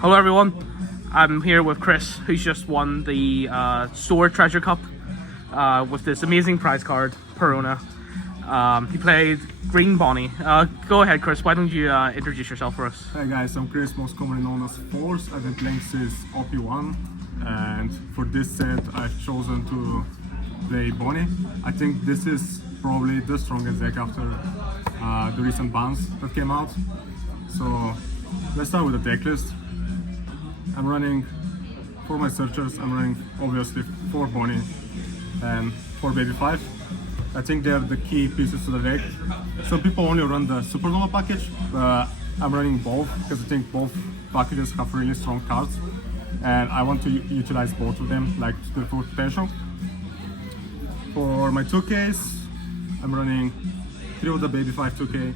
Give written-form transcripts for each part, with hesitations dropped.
Hello everyone, I'm here with Chris, who's just won the Store Treasure Cup with this amazing prize card, Roronoa. He played Green Bonney. Go ahead Chris, why don't you introduce yourself for us? Hi guys, I'm Chris, most commonly known as Force. I've been playing since OP1, and for this set I've chosen to play Bonney. I think this is probably the strongest deck after the recent bans that came out. So let's start with the deck list. I'm running, for my searchers, I'm running obviously 4 Bonney and 4 Baby 5. I think they're the key pieces to the deck. Some people only run the Supernova package, but I'm running both because I think both packages have really strong cards and I want to utilize both of them like to their full potential. For my 2Ks, I'm running 3 of the Baby 5 2K,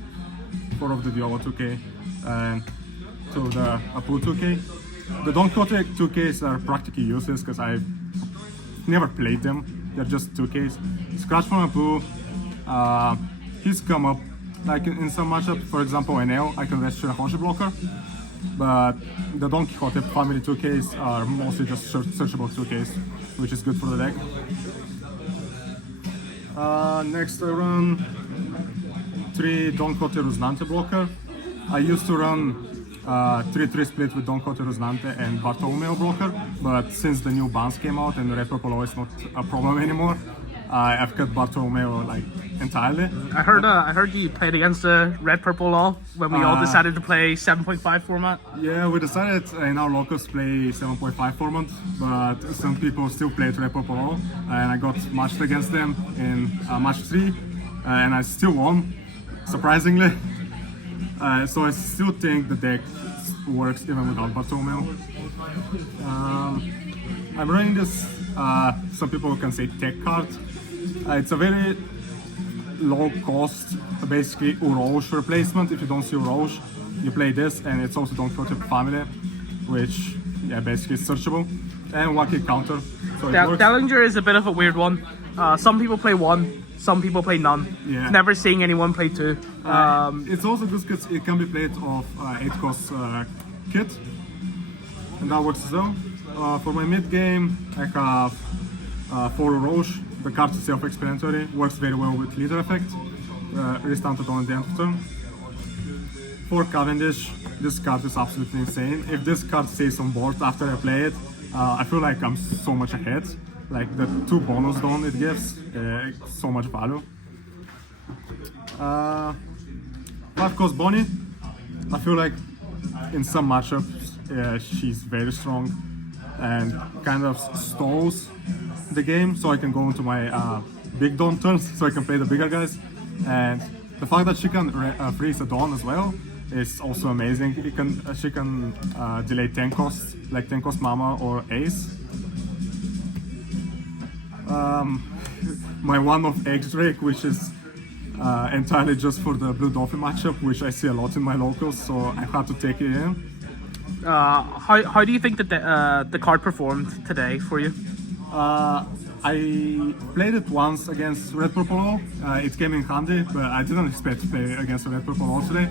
4 of the Viola 2K, and 2 of the Apoo 2K. The Donquixote 2Ks are practically useless because I've never played them. They're just 2Ks. Scratchmen Apoo, he's come up like in some matchups. For example, NL, I can rescue a Hody blocker, but the Donquixote family 2Ks are mostly just searchable 2Ks, which is good for the deck. Next I run 3 Donquixote Rosinante blocker. I used to run 3-3 split with Donquixote Rosinante and Bartolomeo blocker, but since the new bans came out and red purple is not a problem anymore, I've cut Bartolomeo like entirely. I heard you played against the red purple law when we all decided to play 7.5 format. Yeah, we decided in our locals play 7.5 format, but some people still played red purple law, and I got matched against them in match 3, and I still won, surprisingly. So I still think the deck works even without Bartolomeo. I'm running this, some people can say tech card. It's a very low cost, basically Urouge replacement. If you don't see Urouge, you play this, and it's also Donquixote family, which basically is searchable, and 1K counter. So Dellinger is a bit of a weird one. Some people play 1. Some people play none. Yeah. Never seeing anyone play 2. It's also good because it can be played off 8 cost kit, and that works as well. For my mid game, I have 4 Urouge. The card is self-explanatory, works very well with leader effect. Restart it on the end of turn. 4 Cavendish. This card is absolutely insane. If this card stays on board after I play it, I feel like I'm so much ahead. Like the 2 bonus don it gives, so much value. 5 cost Bonney. I feel like in some matchups she's very strong and kind of stalls the game, so I can go into my big don turns, so I can play the bigger guys. And the fact that she can freeze a don as well is also amazing. She can delay 10 costs, like 10 cost Mama or Ace. My one of X Drake, which is entirely just for the Blue Dolphin matchup, which I see a lot in my locals, so I had to take it in. How do you think that the card performed today for you? I played it once against Red Purple All. It came in handy, but I didn't expect to play against Red Purple All today.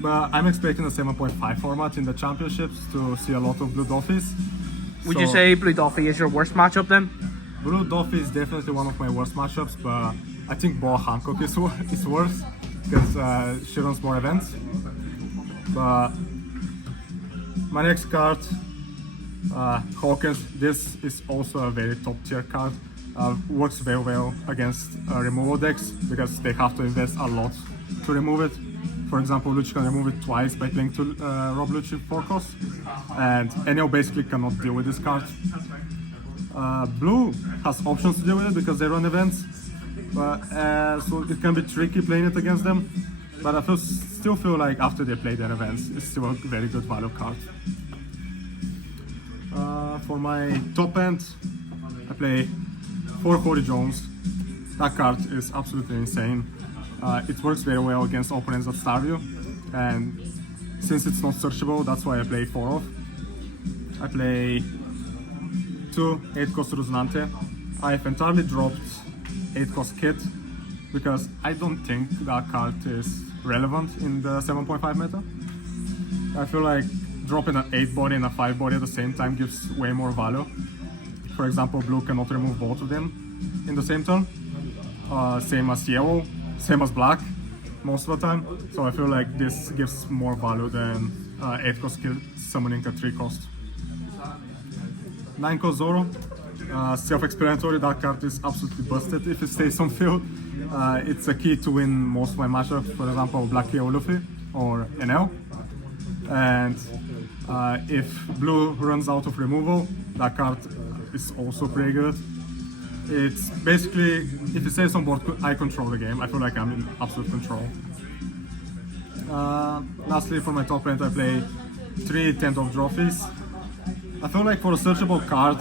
But I'm expecting a 7.5 format in the championships to see a lot of Blue Dolphins. Would you say Blue Dolphin is your worst matchup then? Blue Dolphin is definitely one of my worst matchups, but I think Boa Hancock is worse because she runs more events. But my next card, Hawkins, this is also a very top tier card. Works very well against removal decks because they have to invest a lot to remove it. For example, Luchi can remove it twice by playing 2 Rob Luchi 4 costs, and NL basically cannot deal with this card. Blue has options to deal with it because they run events, but so it can be tricky playing it against them. But I still feel like after they play their events, it's still a very good value card. For my top end, I play 4 Hody Jones. That card is absolutely insane. It works very well against opponents that starve you, and since it's not searchable, that's why I play 4 off. I play 2 8 cost Rosinante. I've entirely dropped 8 cost Kit because I don't think that card is relevant in the 7.5 meta. I feel like dropping an 8 body and a 5 body at the same time gives way more value. For example, blue cannot remove both of them in the same turn. Same as yellow, same as black most of the time. So I feel like this gives more value than 8 cost skill summoning a 3 cost. 9 cost Zoro. Self-explanatory, that card is absolutely busted if it stays on field. It's a key to win most of my matchups, for example, Black Hero Luffy or NL. And if blue runs out of removal, that card is also pretty good. It's basically, if it stays on board, I control the game. I feel like I'm in absolute control. Lastly, for my top end, I play 3 Tent of Trophies. I feel like for a searchable card,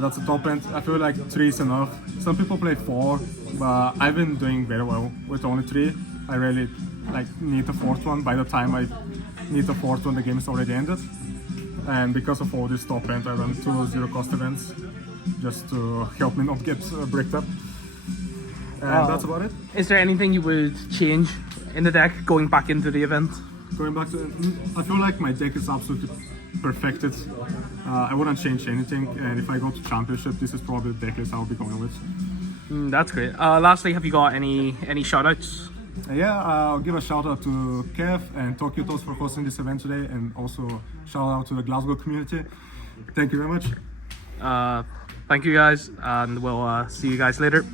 that's a top end. I feel like 3 is enough. Some people play 4, but I've been doing very well with only 3. I really need a 4th one. By the time I need a 4th one, the game is already ended. And because of all this top end, I run 2 zero cost events just to help me not get bricked up. And that's about it. Is there anything you would change in the deck going back into the event? Going back to, I feel like my deck is absolutely perfected. I wouldn't change anything, and if I go to championship, this is probably the deck list I'll be going with. That's great. Lastly, have you got any shoutouts? Yeah, I'll give a shout out to Kev and Donquixote for hosting this event today, and also shout out to the Glasgow community. Thank you very much. Thank you guys, and we'll see you guys later.